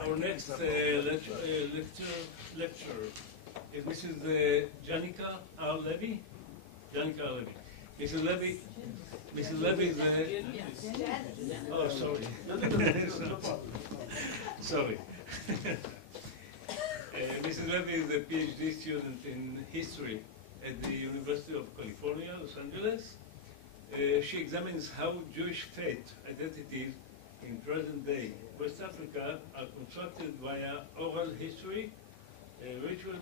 Our next lecturer is Mrs. Janice R. Levy. Janice R. Levy. Mrs. Levy is oh, sorry. Sorry. Mrs. Levy is a PhD student in history at the University of California, Los Angeles. She examines how Jewish faith identities in present-day West Africa are constructed via oral history, ritual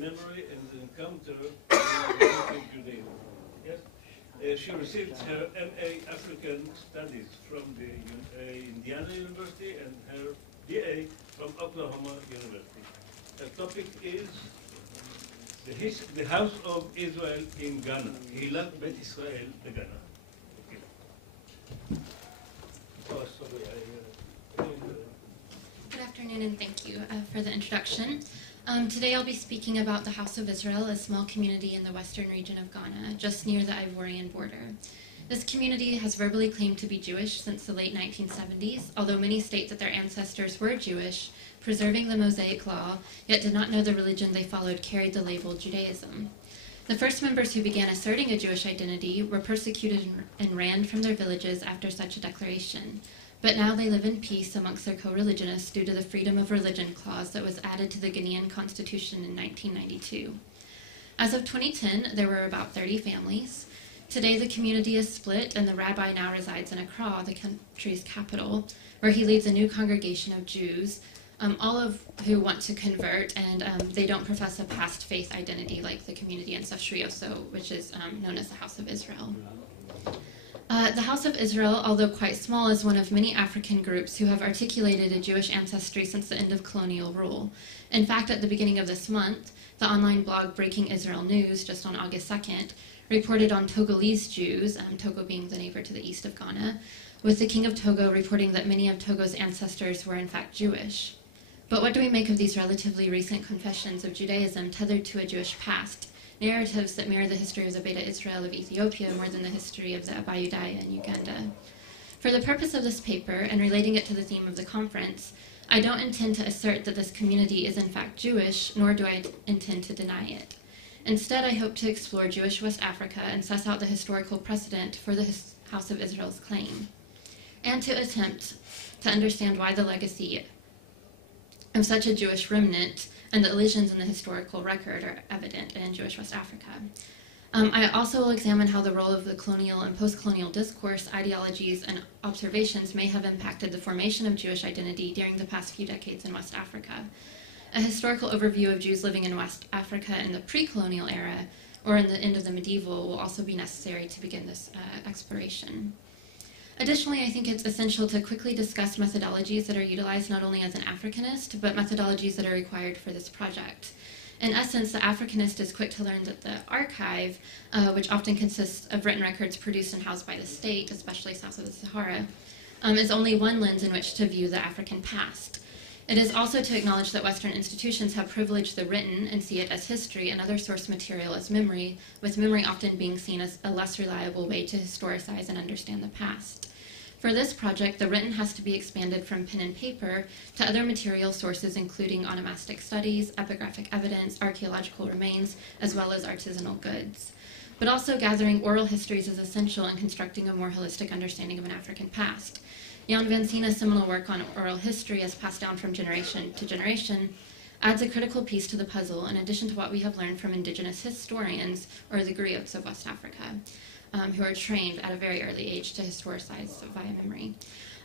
memory, and encounter with Judaism. Yes? She received her MA African Studies from the Indiana University and her BA from Oklahoma University. The topic is the House of Israel in Ghana. קהילת בית ישראל בגאנה. Good afternoon and thank you for the introduction. Today I'll be speaking about the House of Israel, a small community in the western region of Ghana, just near the Ivorian border. This community has verbally claimed to be Jewish since the late 1970s, although many state that their ancestors were Jewish, preserving the Mosaic Law, yet did not know the religion they followed carried the label Judaism. The first members who began asserting a Jewish identity were persecuted and ran from their villages after such a declaration. But now they live in peace amongst their co-religionists due to the freedom of religion clause that was added to the Ghanaian Constitution in 1992. As of 2010, there were about 30 families. Today, the community is split, and the rabbi now resides in Accra, the country's capital, where he leads a new congregation of Jews, all of who want to convert, and they don't profess a past faith identity like the community in Sashrioso, which is known as the House of Israel. The House of Israel, although quite small, is one of many African groups who have articulated a Jewish ancestry since the end of colonial rule. In fact, at the beginning of this month, the online blog Breaking Israel News, just on August 2nd, reported on Togolese Jews, Togo being the neighbor to the east of Ghana, with the King of Togo reporting that many of Togo's ancestors were in fact Jewish. But what do we make of these relatively recent confessions of Judaism tethered to a Jewish past? Narratives that mirror the history of the Beta Israel of Ethiopia more than the history of the Abayudaya in Uganda. For the purpose of this paper, and relating it to the theme of the conference, I don't intend to assert that this community is in fact Jewish, nor do I intend to deny it. Instead, I hope to explore Jewish West Africa and suss out the historical precedent for the House of Israel's claim, and to attempt to understand why the legacy of such a Jewish remnant and the elisions in the historical record are evident in Jewish West Africa. I also will examine how the role of the colonial and post-colonial discourse, ideologies, and observations may have impacted the formation of Jewish identity during the past few decades in West Africa. A historical overview of Jews living in West Africa in the pre-colonial era, or in the end of the medieval, will also be necessary to begin this exploration. Additionally, I think it's essential to quickly discuss methodologies that are utilized not only as an Africanist, but methodologies that are required for this project. In essence, the Africanist is quick to learn that the archive, which often consists of written records produced and housed by the state, especially south of the Sahara, is only one lens in which to view the African past. It is also to acknowledge that Western institutions have privileged the written and see it as history and other source material as memory, with memory often being seen as a less reliable way to historicize and understand the past. For this project, the written has to be expanded from pen and paper to other material sources, including onomastic studies, epigraphic evidence, archaeological remains, as well as artisanal goods. But also gathering oral histories is essential in constructing a more holistic understanding of an African past. Jan van Siena's seminal work on oral history, as passed down from generation to generation, adds a critical piece to the puzzle, in addition to what we have learned from indigenous historians, or the griots of West Africa, who are trained at a very early age to historicize via memory.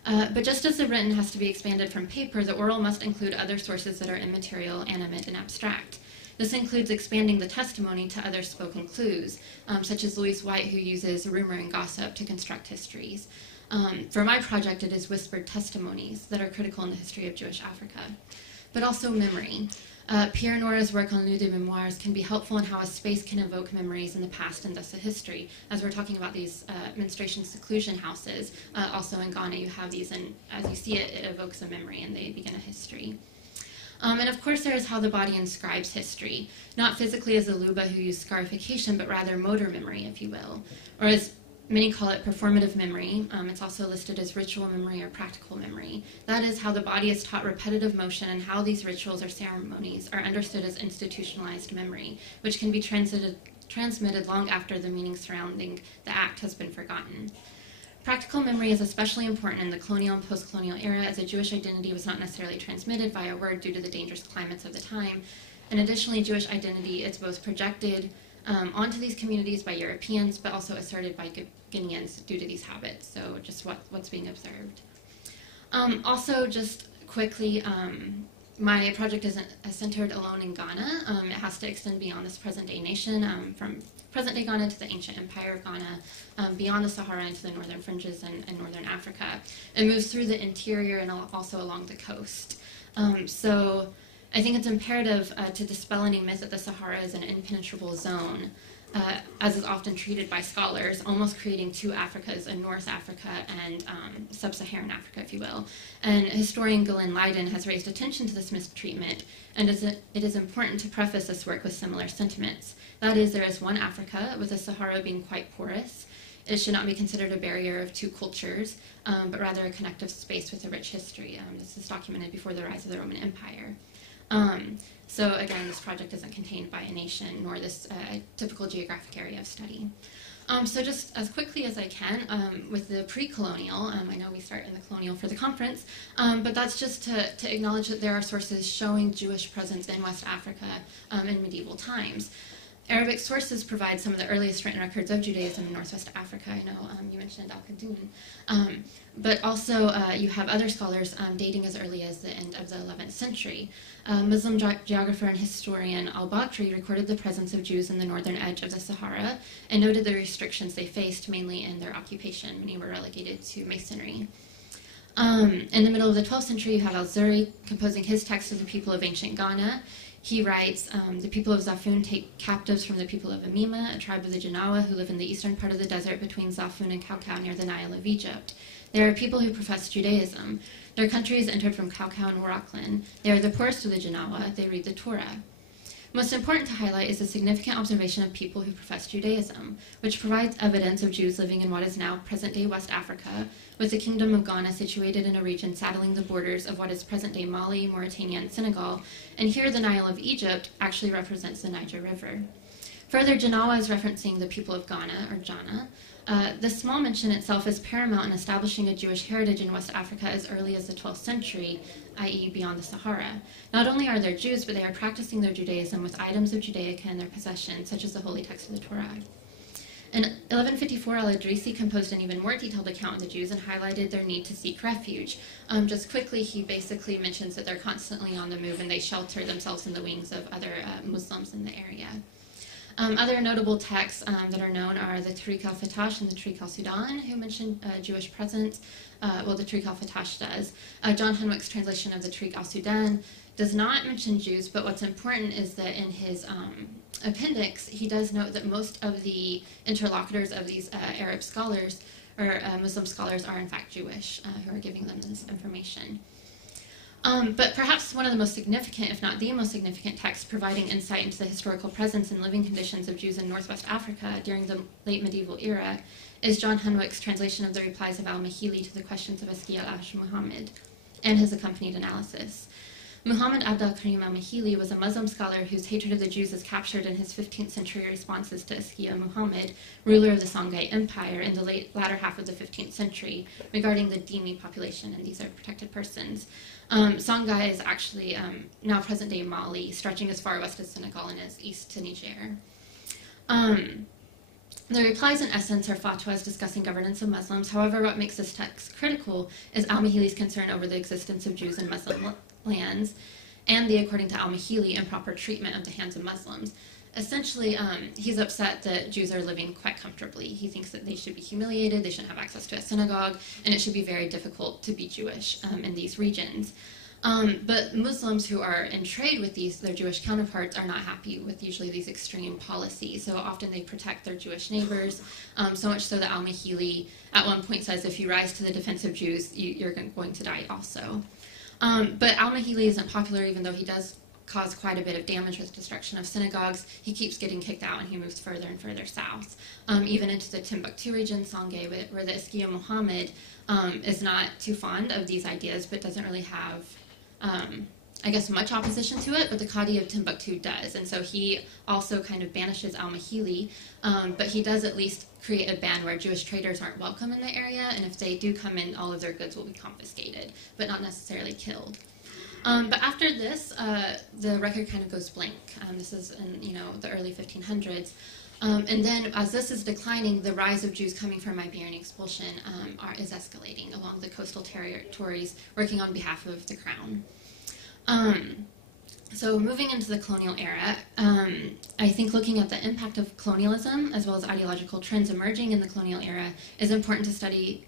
But just as the written has to be expanded from paper, the oral must include other sources that are immaterial, animate, and abstract. This includes expanding the testimony to other spoken clues, such as Louise White, who uses rumor and gossip to construct histories. For my project, it is whispered testimonies that are critical in the history of Jewish Africa. But also memory. Pierre Nora's work on lieux de mémoires can be helpful in how a space can evoke memories in the past and thus a history. As we're talking about these menstruation seclusion houses, also in Ghana you have these, and as you see it, it evokes a memory and they begin a history. And of course there is how the body inscribes history, not physically as a Luba who used scarification, but rather motor memory, if you will, or as Many call it performative memory. It's also listed as ritual memory or practical memory. That is how the body is taught repetitive motion and how these rituals or ceremonies are understood as institutionalized memory, which can be transmitted long after the meaning surrounding the act has been forgotten. Practical memory is especially important in the colonial and post-colonial era, as a Jewish identity was not necessarily transmitted via word due to the dangerous climates of the time. And additionally, Jewish identity is both projected onto these communities by Europeans, but also asserted by Guineans due to these habits. So just what's being observed. Also, just quickly, my project isn't centered alone in Ghana. It has to extend beyond this present-day nation, from present-day Ghana to the ancient empire of Ghana, beyond the Sahara into the northern fringes and northern Africa. It moves through the interior and also along the coast. So I think it's imperative to dispel any myth that the Sahara is an impenetrable zone, as is often treated by scholars, almost creating two Africas, a North Africa and sub-Saharan Africa, if you will. And historian Gillian Leiden has raised attention to this mistreatment, and it is important to preface this work with similar sentiments. That is, there is one Africa, with the Sahara being quite porous. It should not be considered a barrier of two cultures, but rather a connective space with a rich history. This is documented before the rise of the Roman Empire. So again, this project isn't contained by a nation, nor this typical geographic area of study. So just as quickly as I can, with the pre-colonial, I know we start in the colonial for the conference, but that's just to acknowledge that there are sources showing Jewish presence in West Africa in medieval times. Arabic sources provide some of the earliest written records of Judaism in Northwest Africa. I know you mentioned Al-Qadun. But also you have other scholars dating as early as the end of the 11th century. Muslim geographer and historian al-Bakri recorded the presence of Jews in the northern edge of the Sahara and noted the restrictions they faced, mainly in their occupation. Many were relegated to masonry. In the middle of the 12th century, you have al-Zuri composing his text of the people of ancient Ghana. He writes, the people of Zafun take captives from the people of Amima, a tribe of the Janawa who live in the eastern part of the desert between Zafun and Kaukau near the Nile of Egypt. They are people who profess Judaism. Their country is entered from Kaukau and Waraqlan. They are the poorest of the Janawa. They read the Torah. Most important to highlight is the significant observation of people who profess Judaism, which provides evidence of Jews living in what is now present-day West Africa, with the Kingdom of Ghana situated in a region saddling the borders of what is present-day Mali, Mauritania, and Senegal, and here the Nile of Egypt actually represents the Niger River. Further, Janawa is referencing the people of Ghana, or Jana. This small mention itself is paramount in establishing a Jewish heritage in West Africa as early as the 12th century, i.e. beyond the Sahara. Not only are there Jews, but they are practicing their Judaism with items of Judaica in their possession, such as the holy text of the Torah. In 1154, al-Idrisi composed an even more detailed account of the Jews and highlighted their need to seek refuge. Just quickly, he basically mentions that they're constantly on the move and they shelter themselves in the wings of other Muslims in the area. Other notable texts that are known are the Tariq al-Fatash and the Tariq al-Sudan, who mention Jewish presence. The Tariq al-Fatash does. John Hunwick's translation of the Tariq al-Sudan does not mention Jews, but what's important is that in his appendix, he does note that most of the interlocutors of these Arab scholars, or Muslim scholars, are in fact Jewish, who are giving them this information. But perhaps one of the most significant, if not the most significant text providing insight into the historical presence and living conditions of Jews in Northwest Africa during the late medieval era is John Hunwick's translation of the replies of al-Mahili to the questions of Askia al-Muhammad and his accompanied analysis. Muhammad Abd-al-Karim al-Mahili was a Muslim scholar whose hatred of the Jews is captured in his 15th century responses to Askia Muhammad, ruler of the Songhai Empire in the latter half of the 15th century, regarding the Dhimmi population, and these are protected persons. Songhai is actually now present-day Mali, stretching as far west as Senegal and as east to Niger. The replies, in essence, are fatwas discussing governance of Muslims. However, what makes this text critical is al-Mahili's concern over the existence of Jews in Muslim lands and the, according to al-Mahili, improper treatment of the hands of Muslims. Essentially, he's upset that Jews are living quite comfortably. He thinks that they should be humiliated, they shouldn't have access to a synagogue, and it should be very difficult to be Jewish in these regions. But Muslims who are in trade with their Jewish counterparts are not happy with usually these extreme policies. So often they protect their Jewish neighbors, so much so that al-Mahili at one point says, if you rise to the defense of Jews, you're going to die also. But al-Mahili isn't popular, even though he does caused quite a bit of damage with destruction of synagogues. He keeps getting kicked out, and he moves further and further south, even into the Timbuktu region, Songhay, where the Ischia Mohammed is not too fond of these ideas, but doesn't really have, I guess, much opposition to it, but the Qadi of Timbuktu does. And so he also kind of banishes al-Mahili, but he does at least create a ban where Jewish traders aren't welcome in the area, and if they do come in, all of their goods will be confiscated, but not necessarily killed. But after this, the record kind of goes blank. This is in the early 1500s. And then, as this is declining, the rise of Jews coming from Iberian expulsion is escalating along the coastal territories, working on behalf of the crown. So moving into the colonial era, I think looking at the impact of colonialism as well as ideological trends emerging in the colonial era is important to study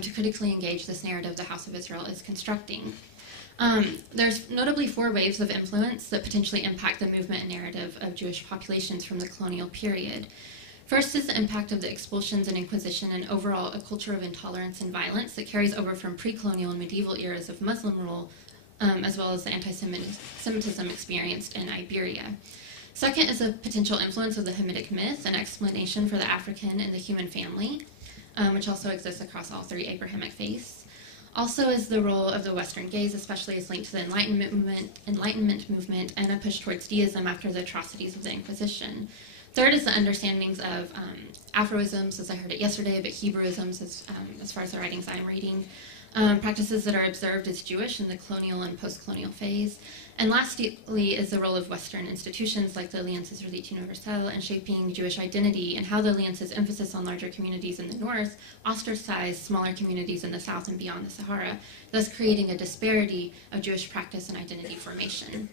to critically engage this narrative the House of Israel is constructing. There's notably 4 waves of influence that potentially impact the movement and narrative of Jewish populations from the colonial period. First is the impact of the expulsions and Inquisition and overall a culture of intolerance and violence that carries over from pre-colonial and medieval eras of Muslim rule, as well as the anti-Semitism experienced in Iberia. Second is a potential influence of the Hamitic myth, an explanation for the African and the human family, which also exists across all 3 Abrahamic faiths. Also is the role of the Western gaze, especially as linked to the Enlightenment movement and a push towards deism after the atrocities of the Inquisition. Third is the understandings of Afroisms, as I heard it yesterday, but Hebrewisms, as far as the writings I'm reading, practices that are observed as Jewish in the colonial and post-colonial phase. And lastly is the role of Western institutions like the Alliance Israélite Universelle in shaping Jewish identity, and how the Alliance's emphasis on larger communities in the north ostracized smaller communities in the south and beyond the Sahara, thus creating a disparity of Jewish practice and identity formation.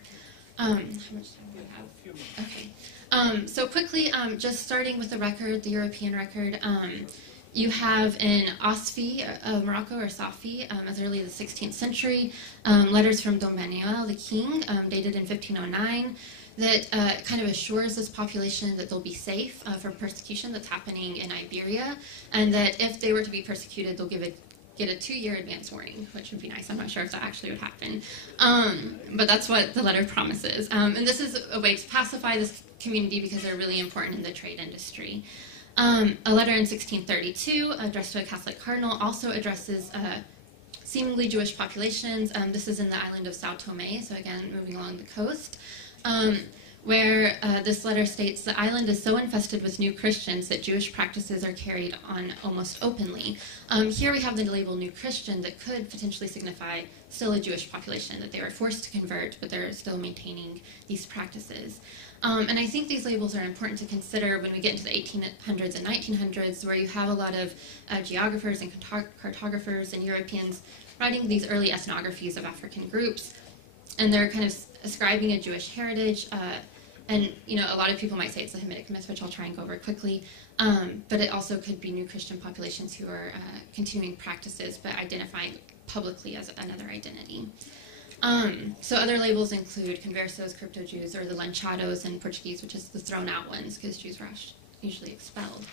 How much time do we have? Okay. So quickly, just starting with the record, the European record, you have in Osfi of Morocco, or Safi, as early as the 16th century, letters from Don Manuel, the king, dated in 1509, that kind of assures this population that they'll be safe for persecution that's happening in Iberia, and that if they were to be persecuted, they'll get a 2-year advance warning, which would be nice. I'm not sure if that actually would happen, but that's what the letter promises. And this is a way to pacify this community because they're really important in the trade industry. A letter in 1632 addressed to a Catholic cardinal also addresses seemingly Jewish populations. This is in the island of Sao Tome, so again, moving along the coast, where this letter states, the island is so infested with new Christians that Jewish practices are carried on almost openly. Here we have the label new Christian that could potentially signify still a Jewish population, that they were forced to convert, but they're still maintaining these practices. And I think these labels are important to consider when we get into the 1800s and 1900s, where you have a lot of geographers and cartographers and Europeans writing these early ethnographies of African groups, and they're kind of ascribing a Jewish heritage. And a lot of people might say it's the Hamitic myth, which I'll try and go over quickly, but it also could be new Christian populations who are continuing practices but identifying publicly as another identity. So other labels include conversos, crypto-Jews, or the lanchados in Portuguese, which is the thrown-out ones, because Jews were usually expelled.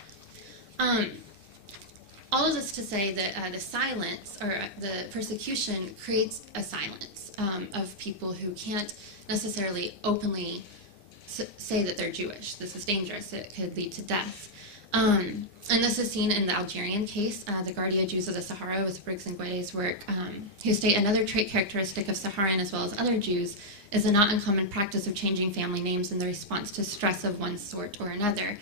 All of this to say that the silence, or the persecution, creates a silence of people who can't necessarily openly say that they're Jewish. This is dangerous. It could lead to death. And this is seen in the Algerian case, the Guardia Jews of the Sahara, with Briggs and Guede's work, who state another trait characteristic of Saharan as well as other Jews is a not uncommon practice of changing family names in the response to stress of one sort or another,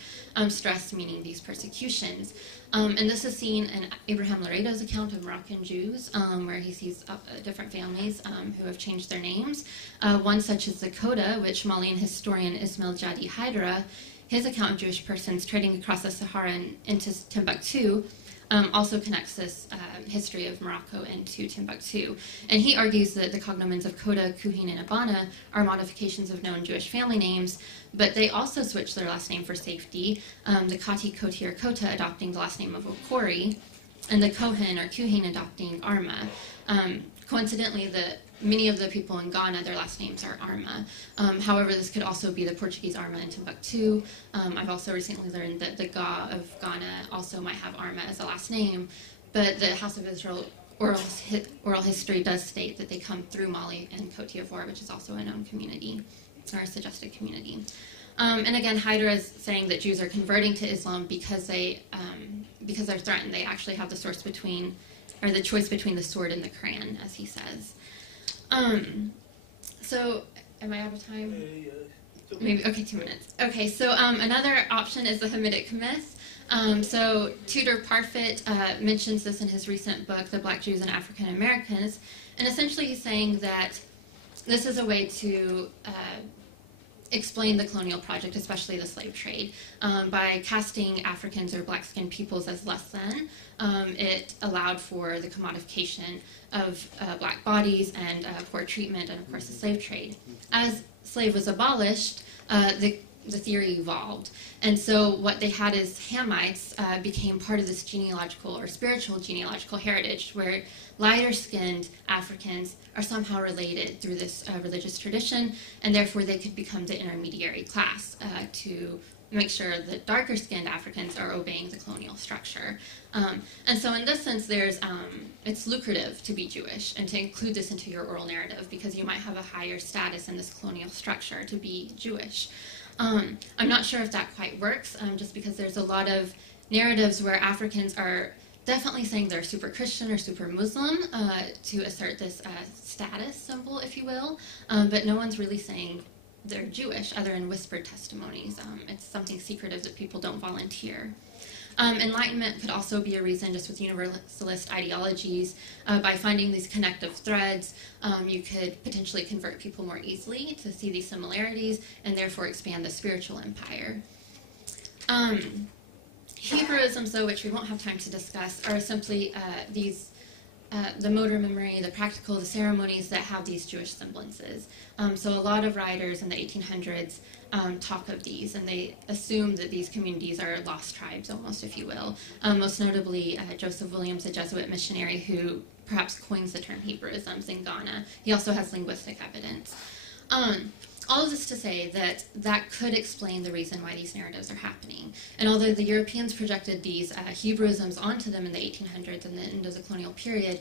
stress meaning these persecutions. And this is seen in Abraham Laredo's account of Moroccan Jews, where he sees different families who have changed their names. One such as the Koda, which Malian historian Ismail Jadi Haidara, his account of Jewish persons trading across the Sahara and into Timbuktu, also connects this history of Morocco into Timbuktu. And he argues that the cognomens of Koda, Kuhin, and Abana are modifications of known Jewish family names, but they also switch their last name for safety, the Kati, Koti, or Kota adopting the last name of Okori, and the Kohen or Kuhin adopting Arma. Coincidentally, many of the people in Ghana, their last names are Arma. However, this could also be the Portuguese Arma in Timbuktu. I've also recently learned that the Ga of Ghana also might have Arma as a last name, but the House of Israel oral history does state that they come through Mali and Cote d'Ivoire, which is also a known community, or a suggested community. And again, Haider is saying that Jews are converting to Islam because they're threatened. They actually have the choice between the sword and the Quran, as he says. So, am I out of time? Maybe, okay, 2 minutes. Okay, so another option is the Hamitic myth. So Tudor Parfit mentions this in his recent book, The Black Jews and African Americans, and essentially he's saying that this is a way to explain the colonial project, especially the slave trade. By casting Africans or black-skinned peoples as less than, it allowed for the commodification of black bodies and poor treatment, and of course the slave trade. As slave was abolished, the theory evolved. And so what they had is Hamites became part of this genealogical or spiritual genealogical heritage where lighter-skinned Africans are somehow related through this religious tradition, and therefore they could become the intermediary class to make sure that darker-skinned Africans are obeying the colonial structure. And so in this sense, it's lucrative to be Jewish and to include this into your oral narrative because you might have a higher status in this colonial structure to be Jewish. I'm not sure if that quite works, just because there's a lot of narratives where Africans are definitely saying they're super Christian or super Muslim to assert this status symbol, if you will, but no one's really saying they're Jewish other than whispered testimonies. It's something secretive that people don't volunteer. Enlightenment could also be a reason, just with universalist ideologies. By finding these connective threads, you could potentially convert people more easily to see these similarities and therefore expand the spiritual empire. Hebrewisms, though, which we won't have time to discuss, are simply the motor memory, the practical, the ceremonies that have these Jewish semblances. So a lot of writers in the 1800s talk of these, and they assume that these communities are lost tribes, almost, if you will. Most notably, Joseph Williams, a Jesuit missionary who perhaps coins the term Hebrewisms in Ghana. He also has linguistic evidence. All of this to say that that could explain the reason why these narratives are happening. And although the Europeans projected these Hebrewisms onto them in the 1800s and the end of the colonial period,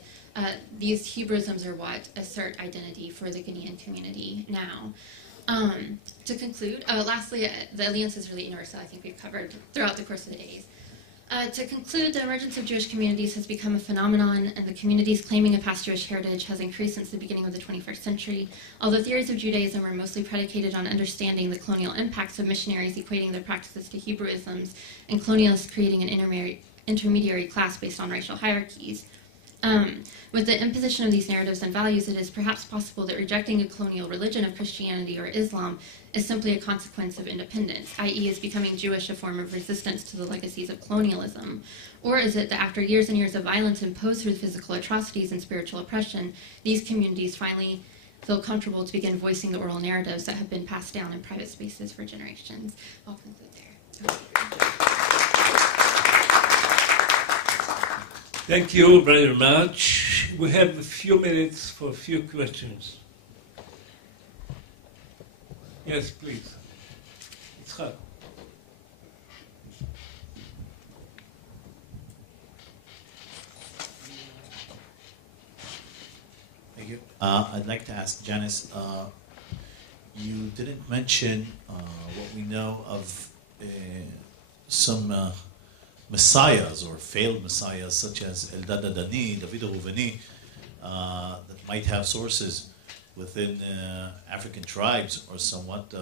these Hebrewisms are what assert identity for the Ghanaian community now. To conclude, lastly, the alliance is really universal. I think we've covered throughout the course of the days. To conclude, the emergence of Jewish communities has become a phenomenon, and the communities claiming a past Jewish heritage has increased since the beginning of the 21st century. Although theories of Judaism were mostly predicated on understanding the colonial impacts of missionaries equating their practices to Hebrewisms, and colonialists creating an intermediary class based on racial hierarchies. With the imposition of these narratives and values, it is perhaps possible that rejecting a colonial religion of Christianity or Islam is simply a consequence of independence, i.e. is becoming Jewish a form of resistance to the legacies of colonialism? Or is it that after years and years of violence imposed through physical atrocities and spiritual oppression, these communities finally feel comfortable to begin voicing the oral narratives that have been passed down in private spaces for generations? I'll conclude there. Thank you very much. We have a few minutes for a few questions. Yes, please. Yitzhak. Thank you. I'd like to ask Janice, you didn't mention what we know of some messiahs or failed messiahs such as Eldad Adani, David Ruveni, that might have sources within African tribes or somewhat,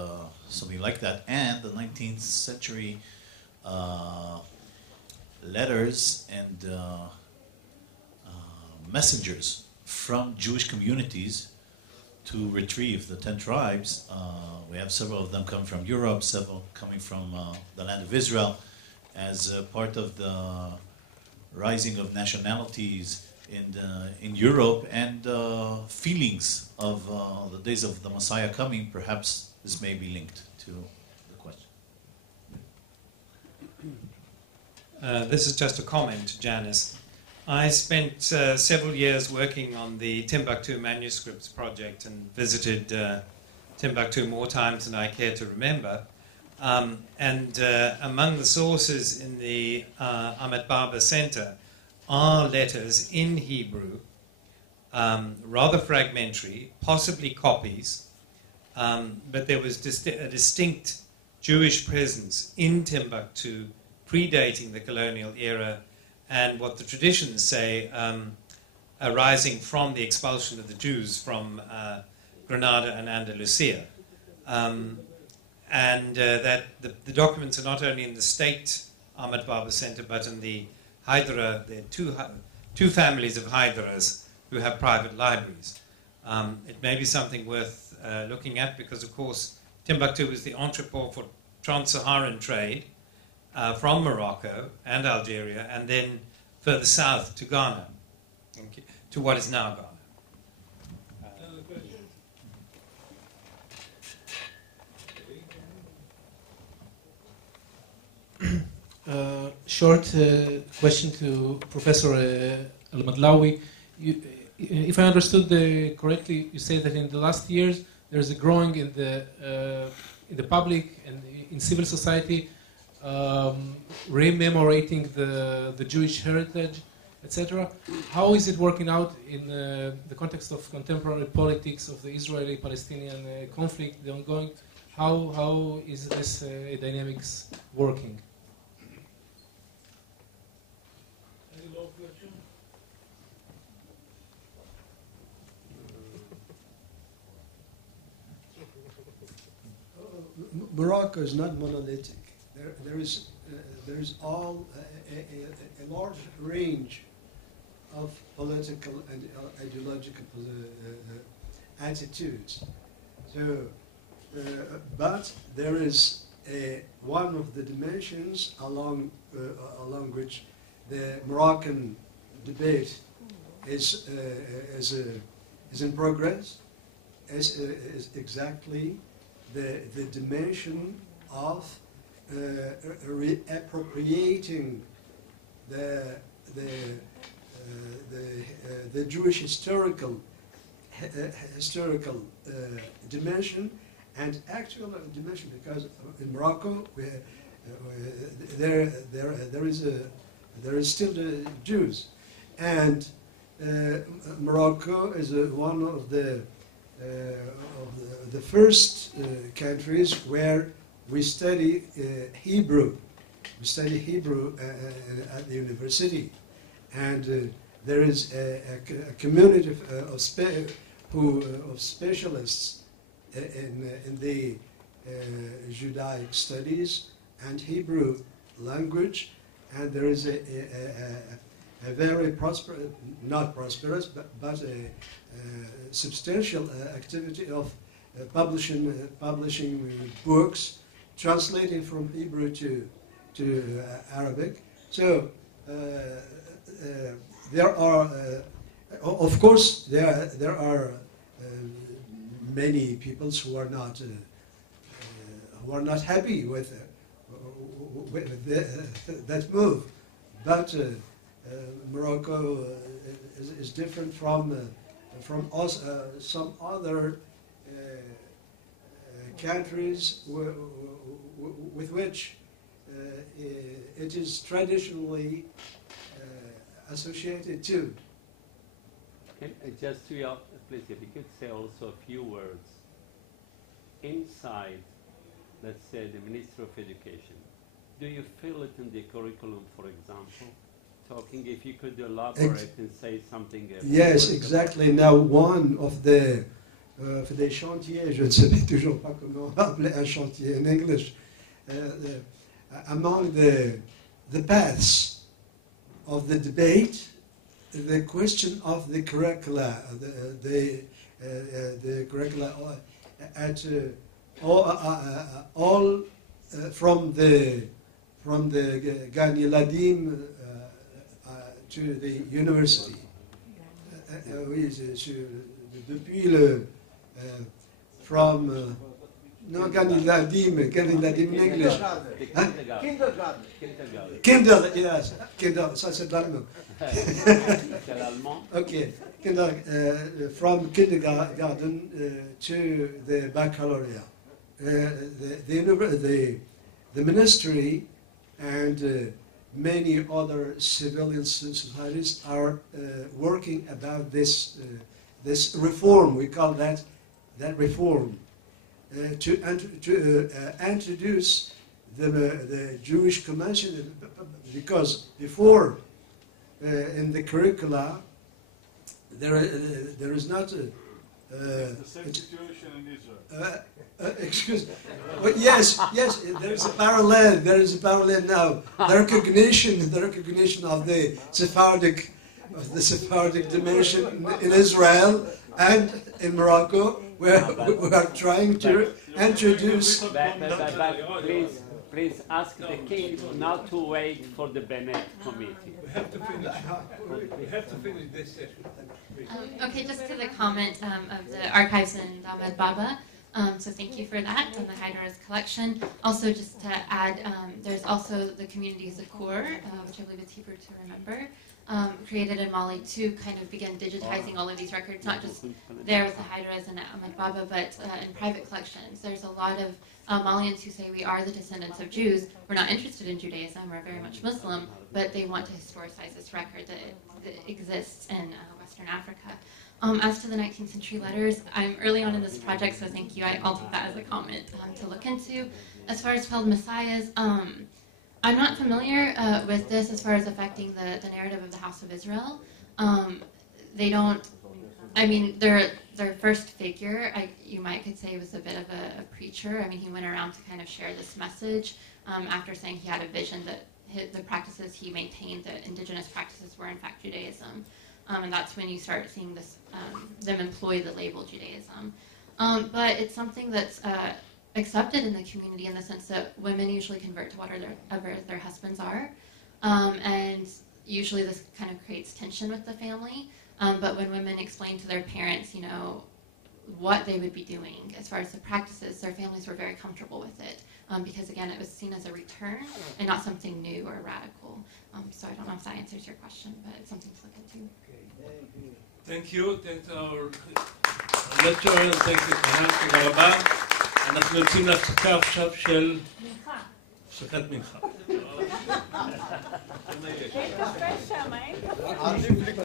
something like that, and the 19th century letters and messengers from Jewish communities to retrieve the 10 tribes. We have several of them coming from Europe, several coming from the land of Israel, as part of the rising of nationalities in Europe and feelings of the days of the Messiah coming. Perhaps this may be linked to the question. This is just a comment, Janice. I spent several years working on the Timbuktu Manuscripts project and visited Timbuktu more times than I care to remember. And among the sources in the Ahmed Barber Center are letters in Hebrew rather fragmentary, possibly copies, but there was a distinct Jewish presence in Timbuktu predating the colonial era, and what the traditions say arising from the expulsion of the Jews from Granada and Andalusia. That the documents are not only in the State Ahmad Baba Center, but in the Hyderabad. There are two families of Hyderas who have private libraries. It may be something worth looking at because, of course, Timbuktu was the entrepot for trans-Saharan trade from Morocco and Algeria, and then further south to Ghana, to what is now Ghana. Short question to Professor Elmedlaoui. If I understood correctly, you say that in the last years there's a growing in the public and in civil society rememorating the Jewish heritage, etc. How is it working out in the context of contemporary politics of the Israeli-Palestinian conflict, the ongoing? How is this dynamics working? Morocco is not monolithic. There is all a large range of political and ideological attitudes. So, but there is one of the dimensions along which the Moroccan debate is in progress. Is exactly the dimension of reappropriating the Jewish historical dimension and actual dimension, because in Morocco there is still the Jews, and Morocco is one of the first countries where we study Hebrew. We study Hebrew at the university, and there is a community of specialists in the Judaic studies and Hebrew language, and there is a very prosperous, not prosperous, but a substantial activity of publishing books, translating from Hebrew to Arabic. So there are, of course, there are many peoples who are not happy with that move, but Morocco is different from some other countries with which it is traditionally associated to. Just to your, please, if you could say also a few words inside, let's say, the Ministry of Education. Do you feel it in the curriculum, for example? Talking, if you could elaborate and say something. Yes, exactly. Now, one of the chantiers, je ne sais toujours pas comment appeler un chantier in English, among the paths of the debate, the question of the curricula, the curricula at all from the Gani Ladim to the university. Oui, depuis le from no Gani Ladim in English. Kindergarten. Yes, Kinder. Ça c'est l'allemand. Okay, from kindergarten to the baccalaureate. The ministry and many other civilian societies are working about this this reform. We call that reform to introduce the Jewish Convention, because before in the curricula there is not a the same situation in Israel. Excuse me. Well, yes, there is a parallel. There is a parallel now. The recognition of the Sephardic dimension in Israel and in Morocco, where we are trying to introduce. Please ask the king not to wait for the Bennett committee. We have to finish this session. Okay, just to the comment of the archives in Ahmed Baba. So thank you for that, and the Haidar's collection. Also, just to add, there's also the community Zakur, which I believe is Hebrew to remember, created in Mali to kind of begin digitizing all of these records, not just there with the Haidar's and Ahmed Baba, but in private collections. There's a lot of Malians who say we are the descendants of Jews. We're not interested in Judaism, we're very much Muslim, but they want to historicize this record that exists in Western Africa. As to the 19th century letters, I'm early on in this project, so thank you. I'll take that as a comment to look into. As far as failed messiahs, I'm not familiar with this as far as affecting the narrative of the House of Israel. They don't, I mean, their first figure, you might could say, was a bit of a preacher. I mean, he went around to kind of share this message after saying he had a vision that the practices he maintained, the indigenous practices, were in fact Judaism. And that's when you start seeing this, them employ the label Judaism. But it's something that's accepted in the community in the sense that women usually convert to whatever their husbands are. And usually this kind of creates tension with the family. But when women explain to their parents, you know, what they would be doing as far as the practices, their families were very comfortable with it. Because again, it was seen as a return and not something new or radical. So I don't know if that answers your question, but it's something to look into. Thank you. Thanks our lecturer, and thank you דהאן. תודה רבה. אנחנו יוצאים להפסקה עכשיו של הפסקת מנחה. אין קפה שם, אין קפה.